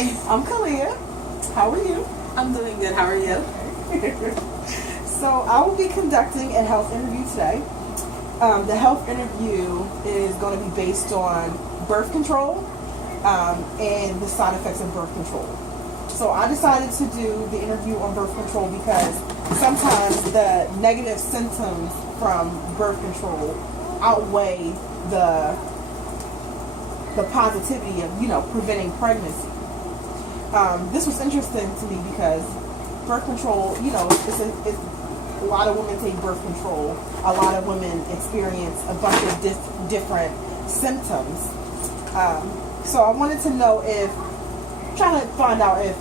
Hi, I'm Kalia. How are you? I'm doing good. How are you? So I will be conducting a health interview today. The health interview is going to be based on birth control and the side effects of birth control. So I decided to do the interview on birth control because sometimes the negative symptoms from birth control outweigh the positivity of, preventing pregnancy. This was interesting to me because birth control, it's a lot of women take birth control. A lot of women experience a bunch of different symptoms. So I wanted to know trying to find out if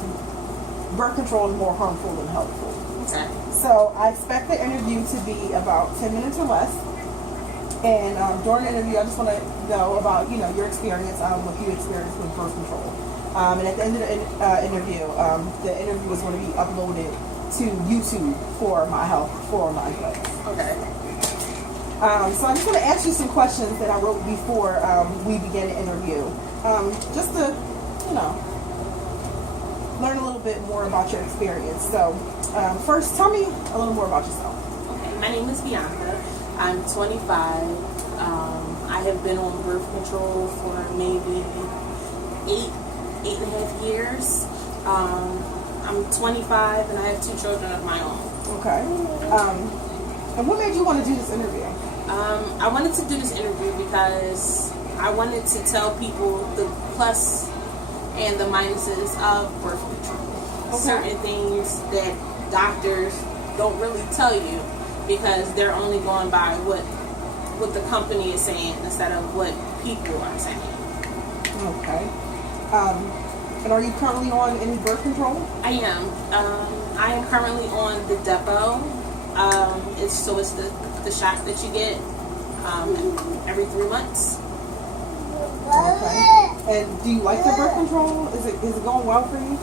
birth control is more harmful than helpful. Okay. So I expect the interview to be about 10 minutes or less. And during the interview, I just want to know about, your experience, what you experienced with birth control. And at the end of the interview is going to be uploaded to YouTube for my Health 409 class. Okay. So I just want to ask you some questions that I wrote before we began the interview. Just to, learn a little bit more about your experience. So first, tell me a little more about yourself. Okay. My name is Bianca. I'm 25. I have been on birth control for maybe 8.5 years. I'm 25 and I have 2 children of my own. Okay. And what made you want to do this interview? I wanted to do this interview because I wanted to tell people the plus and the minuses of birth control. Okay. Certain things that doctors don't really tell you because they're only going by what the company is saying instead of what people are saying. Okay. And are you currently on any birth control? I am. I am currently on the Depo. It's the shot that you get every 3 months. Okay. And do you like the birth control? Is it going well for you?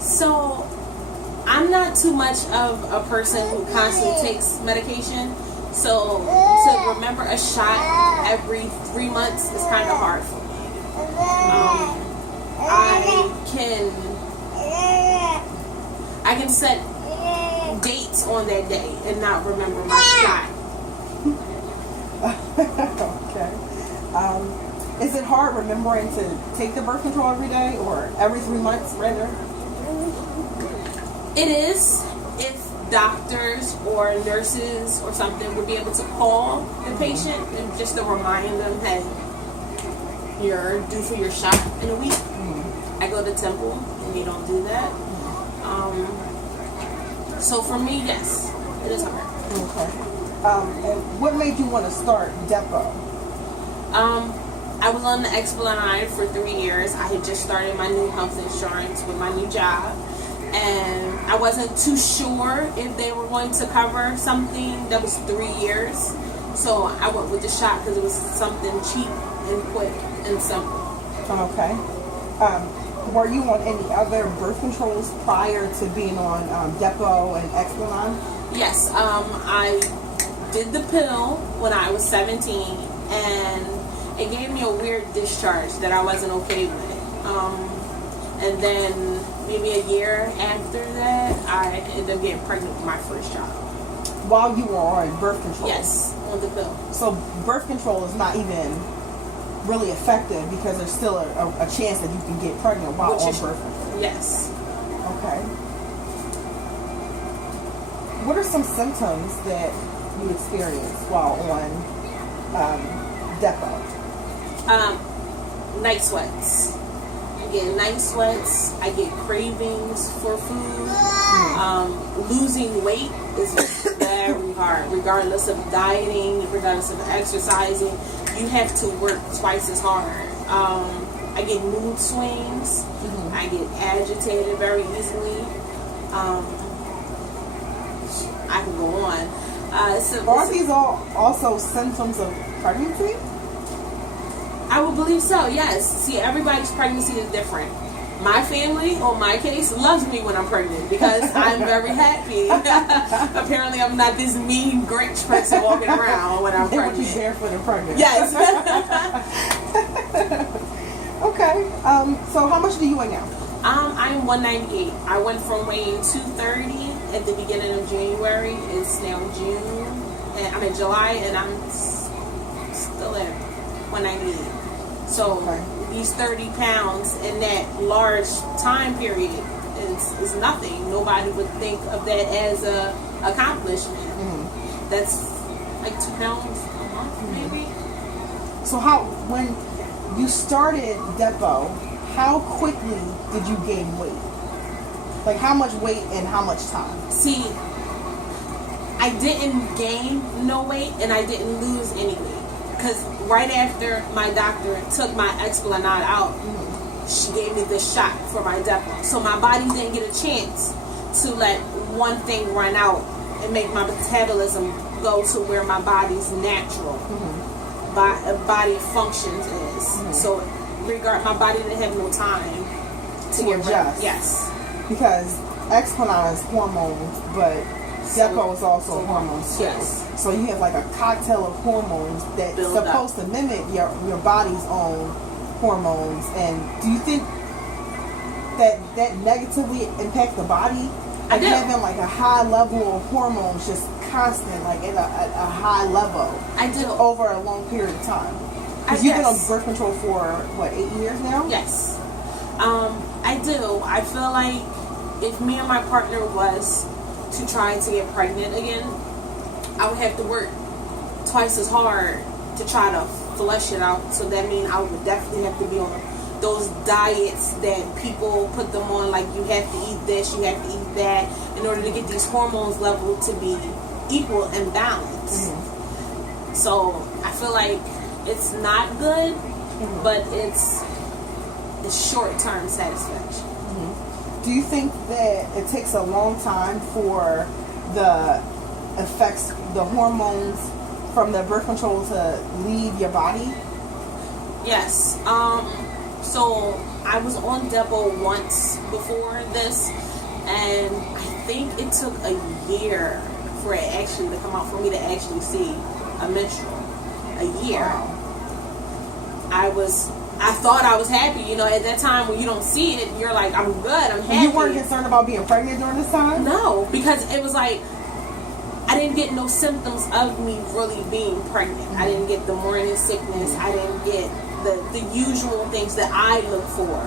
So I'm not too much of a person who constantly takes medication. So to remember a shot every 3 months is kind of hard for me. I can set dates on that day and not remember my shot. Okay. Is it hard remembering to take the birth control every day or every 3 months rather? It is. If doctors or nurses or something would be able to call the patient and just to remind them, hey, you're due for your shot in a week. I go to Temple and they don't do that. So for me, yes, it is hard. Okay. And what made you want to start Depo? I was on the Explanade for 3 years. I had just started my new health insurance with my new job. And I wasn't too sure if they were going to cover something that was 3 years. So I went with the shot because it was something cheap and quick and simple. Okay. Were you on any other birth controls prior to being on Depo and Explanade? Yes. I did the pill when I was 17 and it gave me a weird discharge that I wasn't okay with. And then maybe a year after that, I ended up getting pregnant with my first child. While you were on birth control? Yes, on the pill. So birth control is not even really effective because there's still a chance that you can get pregnant while on birth control? Yes. Okay. What are some symptoms that you experience while on Depo? Night sweats. I get night sweats. I get cravings for food. Losing weight is very hard, regardless of dieting, regardless of exercising. You have to work twice as hard. I get mood swings. I get agitated very easily. I can go on. Are these all also symptoms of pregnancy? I would believe so, yes. See, everybody's pregnancy is different. My family, on my case, loves me when I'm pregnant because I'm very happy. Apparently, I'm not this mean Grinch person walking around when I'm pregnant. They want you barefoot and pregnant. Yes. Okay. Okay. So how much do you weigh now? I'm 198. I went from weighing 230 at the beginning of January. It's now June, and I'm in July, and I'm still at 198. So these 30 pounds in that large time period is nothing. Nobody would think of that as a accomplishment. Mm-hmm. That's like 2 pounds a month, maybe. So when you started Depo, how quickly did you gain weight? Like how much weight in how much time? See, I didn't gain no weight and I didn't lose any weight. Because right after my doctor took my Esplanade out, she gave me the shot for my Depo. So my body didn't get a chance to let one thing run out and make my metabolism go to where my body's natural body functions is. So my body didn't have no time to adjust. Yes. Because Esplanade is hormones, but Depo is also hormones too. Yes. So you have like a cocktail of hormones that's supposed to mimic your body's own hormones. And do you think that negatively impacts the body? Like having like a high level of hormones just constant, like at a high level. I do. Over a long period of time. Because you've been on birth control for, what, 8 years now? Yes. I do. I feel like if me and my partner was to try to get pregnant again, I would have to work twice as hard to try to flush it out. So that means I would definitely have to be on those diets that people put them on, like you have to eat this, you have to eat that, in order to get these hormones level to be equal and balanced. So I feel like it's not good, but it's short-term satisfaction. Do you think that it takes a long time for the effects, the hormones from the birth control to leave your body? Yes. So I was on Depo once before this, and I think it took a year for it actually to come out, for me to actually see a menstrual. A year. Wow. I thought I was happy. You know, at that time when you don't see it, you're like, I'm good, I'm happy. You weren't concerned about being pregnant during this time? No, because it was like, I didn't get no symptoms of me really being pregnant. I didn't get the morning sickness. I didn't get the usual things that I look for.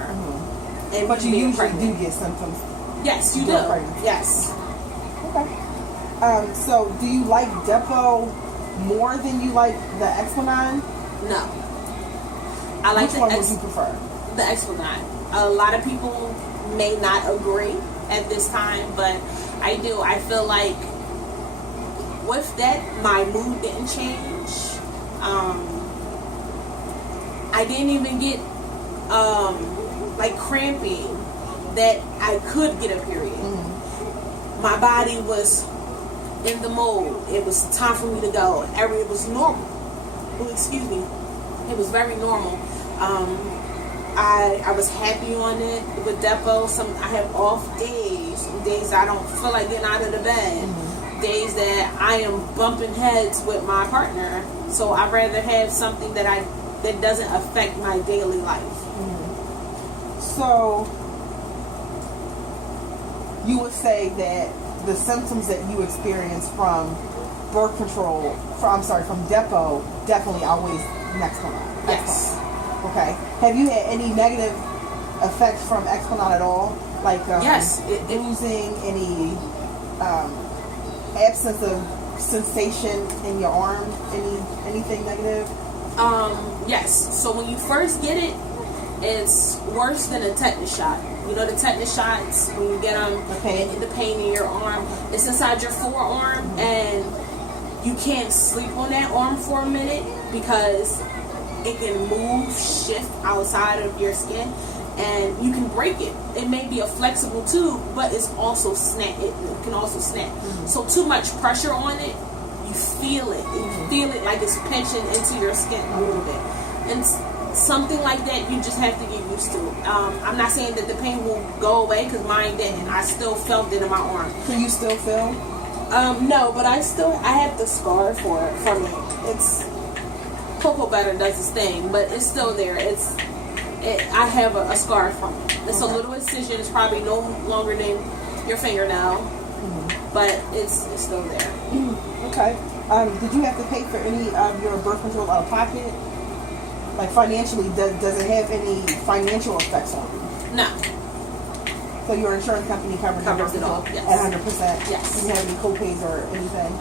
And but you usually pregnant. do get symptoms. Yes, you do. Pregnant. Yes. Okay. So do you like Depo more than you like the Esplanade? No. I like Which one would you prefer? The Esplanade. A lot of people may not agree at this time, but I do. I feel like with that, my mood didn't change. I didn't even get like cramping that I could get a period. My body was in the mode. It was time for me to go. It was normal. Well, excuse me. It was very normal. I was happy on it with Depo. I have off days. Some days I don't feel like getting out of the bed. Days that I am bumping heads with my partner. So I'd rather have something that doesn't affect my daily life. So you would say that the symptoms that you experience from birth control, from Depo, definitely always Esplanade. Yes. Okay. Have you had any negative effects from Esplanade at all? Like yes, losing any absence of sensation in your arm? Anything negative? Yes. So when you first get it, it's worse than a tetanus shot. You know the tetanus shots, when you get them, the pain in your arm, it's inside your forearm, and you can't sleep on that arm for a minute because it can shift outside of your skin, and you can break it. It may be a flexible tube, but it's also it can also snap. So too much pressure on it, you feel it. You feel it like it's pinching into your skin a little bit. And something like that, you just have to get used to. I'm not saying that the pain will go away, because mine didn't. I still felt it in my arm. Can you still feel? No, but I have the scar from it. It's Cocoa Butter does its thing, but it's still there. I have a scar from it. It's a little incision. It's probably no longer than your fingernail, but it's still there. Okay. Did you have to pay for any of your birth control out of pocket? Like financially, does it have any financial effects on you? No. So your insurance company covers it all. Yes. At 100%. Yes. Do you have any co-pays or anything?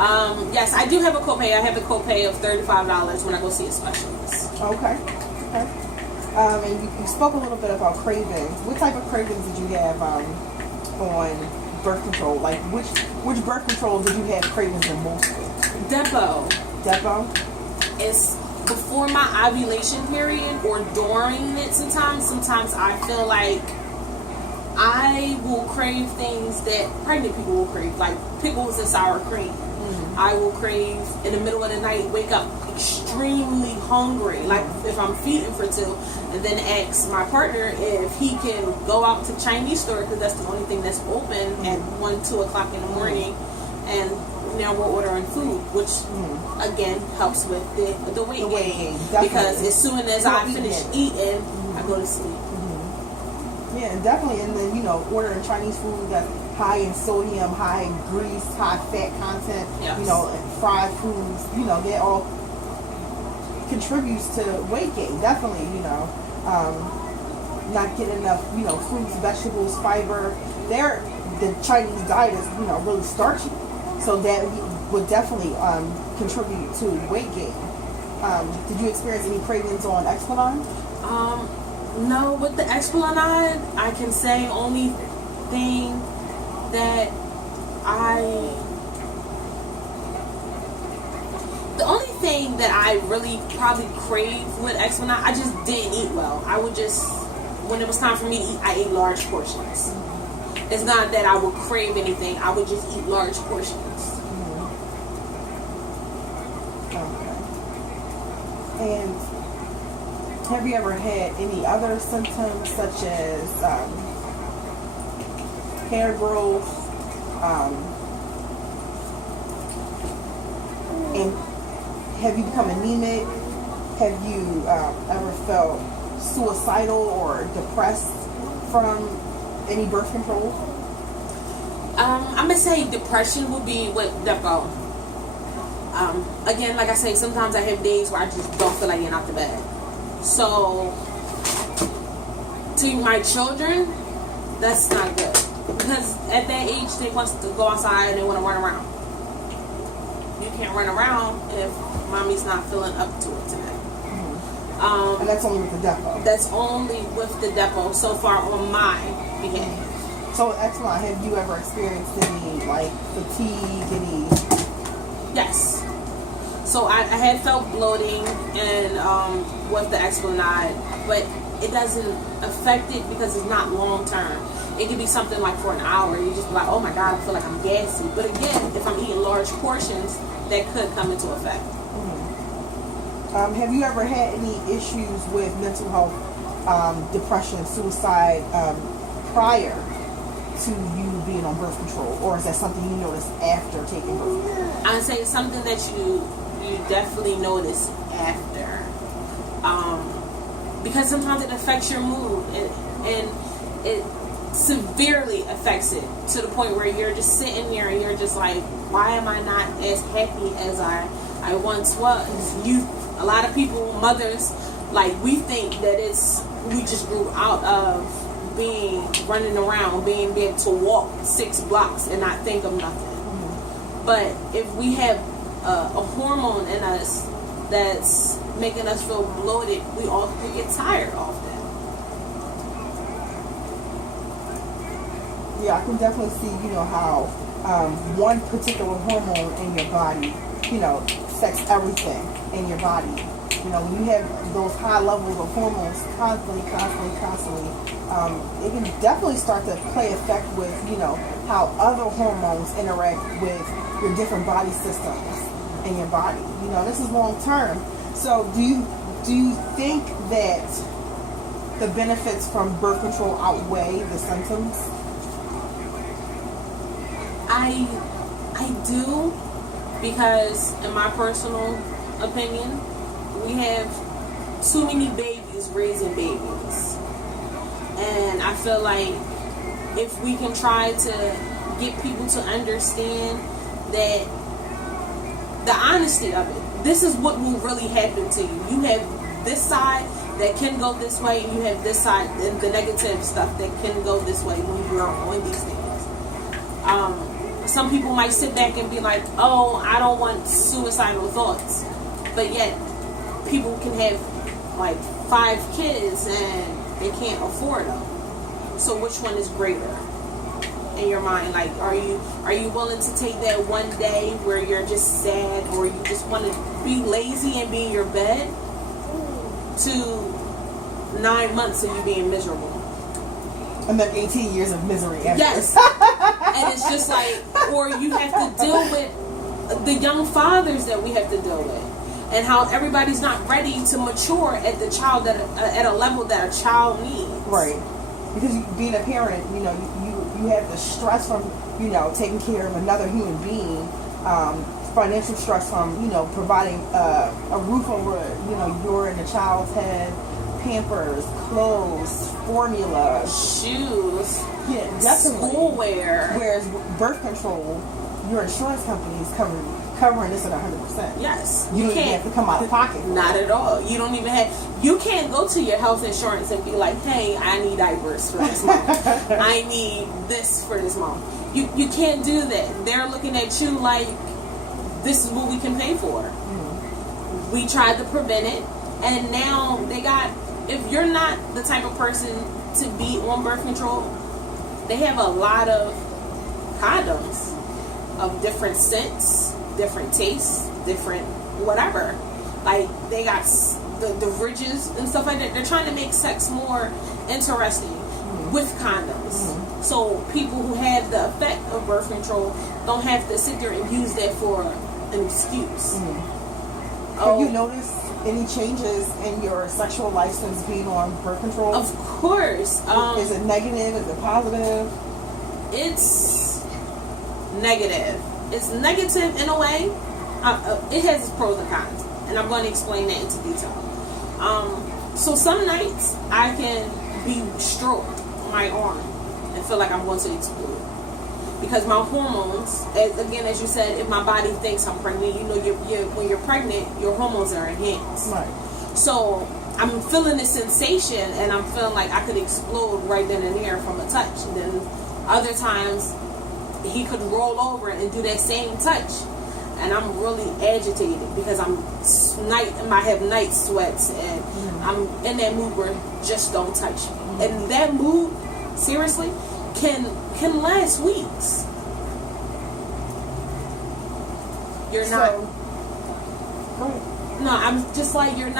Yes, I do have a copay. I have a copay of $35 when I go see a specialist. Okay. Okay. And you spoke a little bit about cravings. What type of cravings did you have on birth control? Like which birth control did you have cravings the most with? Depo. It's before my ovulation period or during it sometimes. Sometimes I feel like I will crave things that pregnant people will crave, like pickles and sour cream. I will crave in the middle of the night, wake up extremely hungry, like if I'm feeding for two, and then ask my partner if he can go out to Chinese store because that's the only thing that's open at 1-2 o'clock in the morning, and now we're ordering food, which again helps with the weight gain because as soon as I finish eating, I go to sleep. Yeah, definitely. And then, ordering Chinese food that's high in sodium, high in grease, high fat content, Yes. And fried foods, that all contributes to weight gain. Definitely, not getting enough, fruits, vegetables, fiber. The Chinese diet is, really starchy. So that would definitely contribute to weight gain. Did you experience any cravings on Explanade? No, with the Esplanade, I can say only thing that the only thing that I really probably craved with Esplanade, I just didn't eat well. I would just, when it was time for me to eat, I ate large portions. It's not that I would crave anything, I would just eat large portions. Okay. And have you ever had any other symptoms such as hair growth? And have you become anemic? Have you ever felt suicidal or depressed from any birth control? I'm going to say depression would be with Depo. Again, like I say, sometimes I have days where I just don't feel like getting out the bed. So, to my children, that's not good. Because at that age, they want to go outside and they want to run around. You can't run around if mommy's not feeling up to it today. And that's only with the Depo? That's only with the Depo so far on my behalf. So, excellent. Have you ever experienced any, fatigue, any... Yes. So I had felt bloating and with the Esplanade, but it doesn't affect it because it's not long term. It could be something like for an hour. You just be like, oh my God, I feel like I'm gassy. But again, if I'm eating large portions, that could come into effect. Have you ever had any issues with mental health, depression, suicide prior to you being on birth control, or is that something you noticed after taking birth control? I'd say it's something that you definitely notice after, because sometimes it affects your mood and it severely affects it to the point where you're just sitting there and you're just like, why am I not as happy as I once was? A lot of people, mothers, we think that we just grew out of running around, being able to walk 6 blocks and not think of nothing. But if we have a hormone in us that's making us feel bloated, we all could get tired of that. Yeah, I can definitely see, how one particular hormone in your body, affects everything in your body. When you have those high levels of hormones constantly, it can definitely start to play effect with, how other hormones interact with your different body systems in your body. This is long term. So do you think that the benefits from birth control outweigh the symptoms? I do, because in my personal opinion, we have too many babies raising babies. And I feel like if we can try to get people to understand that the honesty of it, this is what will really happen to you. You have this side that can go this way, and you have this side, the negative stuff that can go this way when you're on these things. Some people might sit back and be like, oh, I don't want suicidal thoughts. But yet, people can have like 5 kids and they can't afford them. So which one is greater in your mind? Like, are you willing to take that one day where you're just sad, or you just want to be lazy and be in your bed, to 9 months of you being miserable? And then 18 years of misery after. Yes. And it's just like, or you have to deal with the young fathers that we have to deal with, and how everybody's not ready to mature at the child at a level that a child needs. Right. Because being a parent, you know, you have the stress from, you know, taking care of another human being, financial stress from, you know, providing a roof over, you know, your and the child's head, Pampers, clothes, formula, shoes, yeah, definitely. Schoolwear. Whereas birth control, your insurance company is covering this at 100%. Yes. You don't even have to come out of pocket. Not at all. You don't even have. You can't go to your health insurance and be like, "Hey, I need diapers for this month. I need this for this month." You can't do that. They're looking at you like, this is what we can pay for. Mm-hmm. We tried to prevent it, and now they got. If you're not the type of person to be on birth control, they have a lot of condoms of different scents, different tastes, different whatever. Like, they got the ridges and stuff like that. They're trying to make sex more interesting with condoms. Mm-hmm. So people who have the effect of birth control don't have to sit there and use that for an excuse. Mm-hmm. Have you noticed any changes in your sexual life since being on birth control? Of course. Is it negative? Is it positive? It's negative. It's negative in a way. It has its pros and cons, and I'm going to explain that into detail. So some nights I can be stroked my arm and feel like I'm going to explode. Because my hormones, as you said, if my body thinks I'm pregnant, you know, when you're pregnant, your hormones are enhanced. Right. So I'm feeling this sensation, and I'm feeling like I could explode right then and there from a touch. And then other times, he could roll over and do that same touch, and I'm really agitated because I have night sweats, and I'm in that mood where just don't touch me. And that mood, seriously, can last weeks. You're not. No, I'm just like, your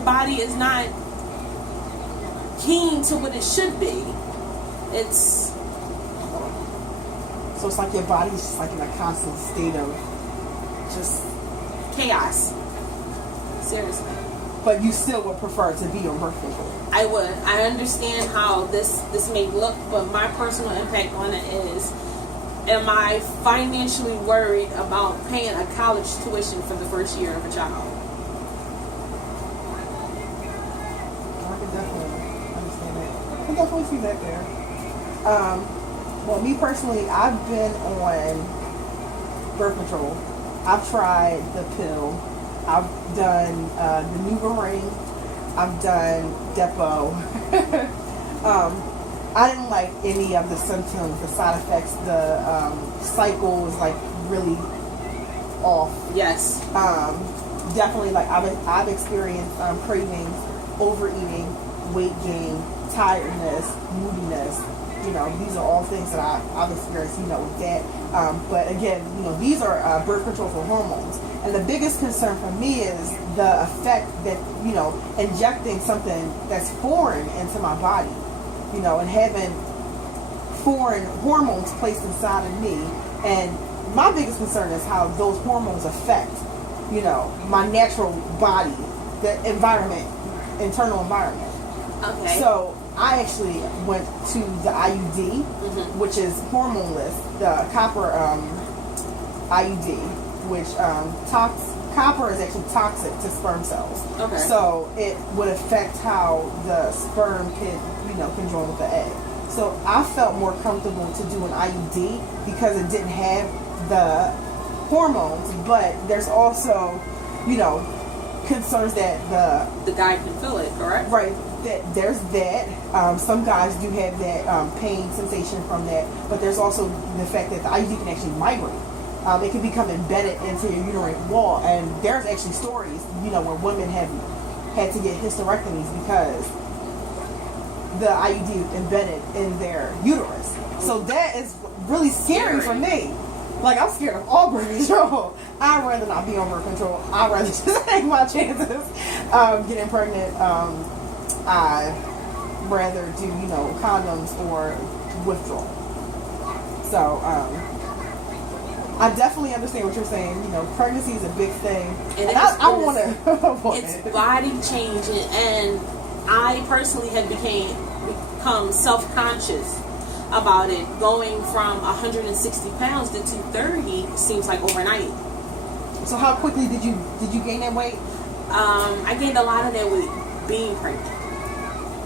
body is not keen to what it should be. So it's like your body's just like in a constant state of just chaos. Seriously. But you still would prefer to be on birth control. I would. I understand how this may look, but my personal impact on it is, am I financially worried about paying a college tuition for the first year of a child? I can definitely understand that. I can definitely see that there. Well, me personally, I've been on birth control. I've tried the pill. I've done the NuvaRing. I've done Depo. I didn't like any of the symptoms, the side effects. The cycle was like really off. Yes. Definitely, like I've experienced cravings, overeating, weight gain, tiredness, moodiness. You know, these are all things that I've experienced, you know, with that. But again, you know, these are birth control for hormones. And the biggest concern for me is the effect that, you know, injecting something that's foreign into my body, you know, and having foreign hormones placed inside of me. And my biggest concern is how those hormones affect, you know, my natural body, the environment, internal environment. Okay. So I actually went to the IUD, which is hormoneless, the copper IUD, which copper is actually toxic to sperm cells. Okay. So it would affect how the sperm can join with the egg. So I felt more comfortable to do an IUD because it didn't have the hormones, but there's also, concerns that the guy can feel it, correct? right, that there's that. Some guys do have that pain sensation from that, but there's also the fact that the IUD can actually migrate. It can become embedded into your uterine wall, and there's actually stories, where women have had to get hysterectomies because the IUD is embedded in their uterus. So that is really scary for me. Like, I'm scared of all birth control. I'd rather not be on birth control. I'd rather just take my chances getting pregnant. I'd rather do, condoms or withdrawal. So, I definitely understand what you're saying. Pregnancy is a big thing. And I want to avoid it's it. body changing, and I personally have become self-conscious about it. Going from 160 pounds to 230 seems like overnight. So how quickly did you gain that weight? I gained a lot of that weight being pregnant.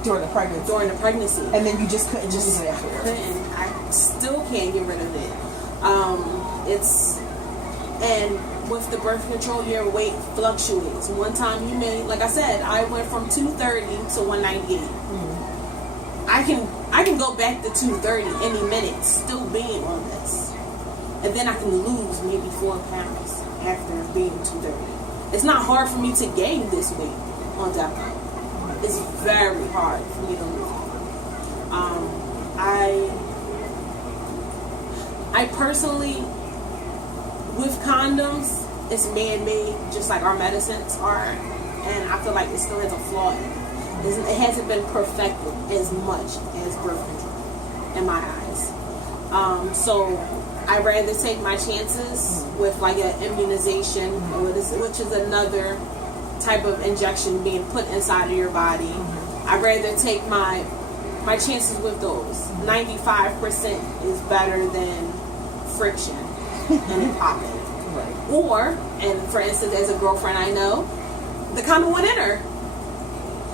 During the pregnancy. And then you just couldn't lose it afterwards. I still can't get rid of it. And with the birth control, your weight fluctuates. One time like I said, I went from 230 to 198. Mm-hmm. I can go back to 230 any minute, still being on this. And then I can lose maybe 4 pounds after being 230. It's not hard for me to gain this weight on depo. It's very hard for me to lose it. I personally, with condoms, it's man-made, just like our medicines are, and I feel like it still has a flaw in it. It hasn't been perfected as much as birth control, in my eyes. So I'd rather take my chances with like an immunization, which is another type of injection being put inside of your body. I'd rather take my chances with those. 95% is better than friction and it popping. Right. Or, and for instance, as a girlfriend I know, the condom went in her,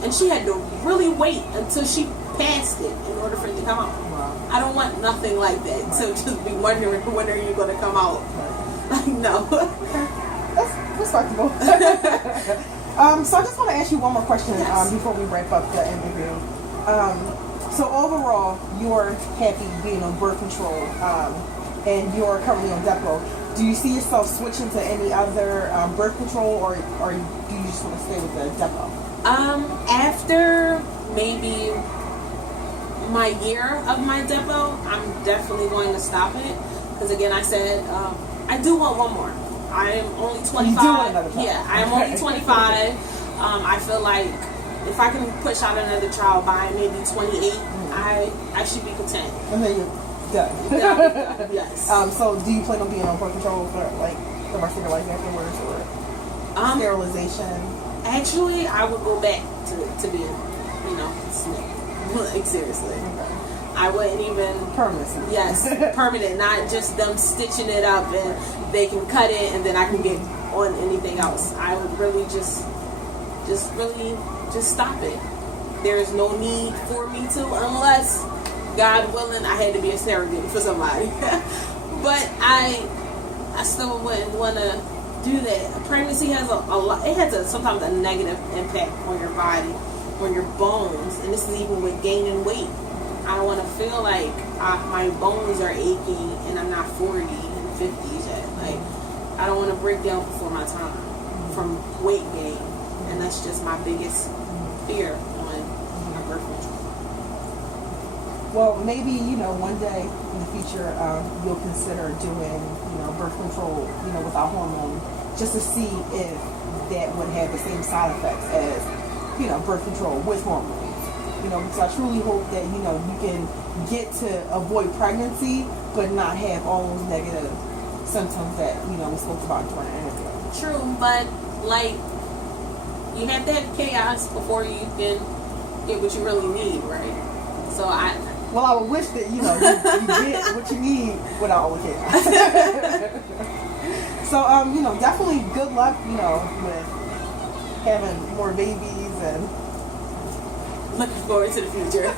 and she had to really wait until she passed it in order for it to come out. Wow. I don't want nothing like that. Right. So just be wondering when are you going to come out? Right. No. That's respectable. So I just want to ask you one more question before we wrap up the interview. So overall, you're happy being on birth control, and you're currently on depo. Do you see yourself switching to any other birth control, or do you just want to stay with the depo? After maybe my year of my depo, I'm definitely going to stop it. Because again, I said, I do want one more. I am only 25. You do want another child. Yeah, I am only 25. I feel like if I can push out another child by maybe 28, I should be content. And then you're done. Done, yes. So do you plan on being on birth control for like the rest of your life afterwards, or sterilization? Actually, I would go back to being, SNP. Like, seriously. Okay. I wouldn't even... Permanent. Yes, permanent. Not just them stitching it up and they can cut it and then I can get on anything else. I would really just stop it. There is no need for me to, unless, God willing, I had to be a surrogate for somebody. But I still wouldn't want to do that. Pregnancy has a lot. It has sometimes a negative impact on your body, on your bones, and this is even with gaining weight. I don't want to feel like my bones are aching and I'm not 40 and 50s yet. Like, I don't want to break down before my time from weight gain, and that's just my biggest fear on my birth control. Well, maybe, one day in the future, you'll consider doing, birth control, without hormone, just to see if that would have the same side effects as, birth control with hormones. Because I truly hope that, you can get to avoid pregnancy, but not have all those negative symptoms that, we spoke about during the interview. True, but, you have to have chaos before you can get what you really need, right? So I would wish that, you get what you need without all the chaos. So, definitely good luck, with having more babies and. Looking forward to the future. All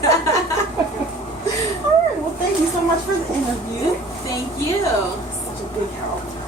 right. Well, thank you so much for the interview. Thank you. Such a big help.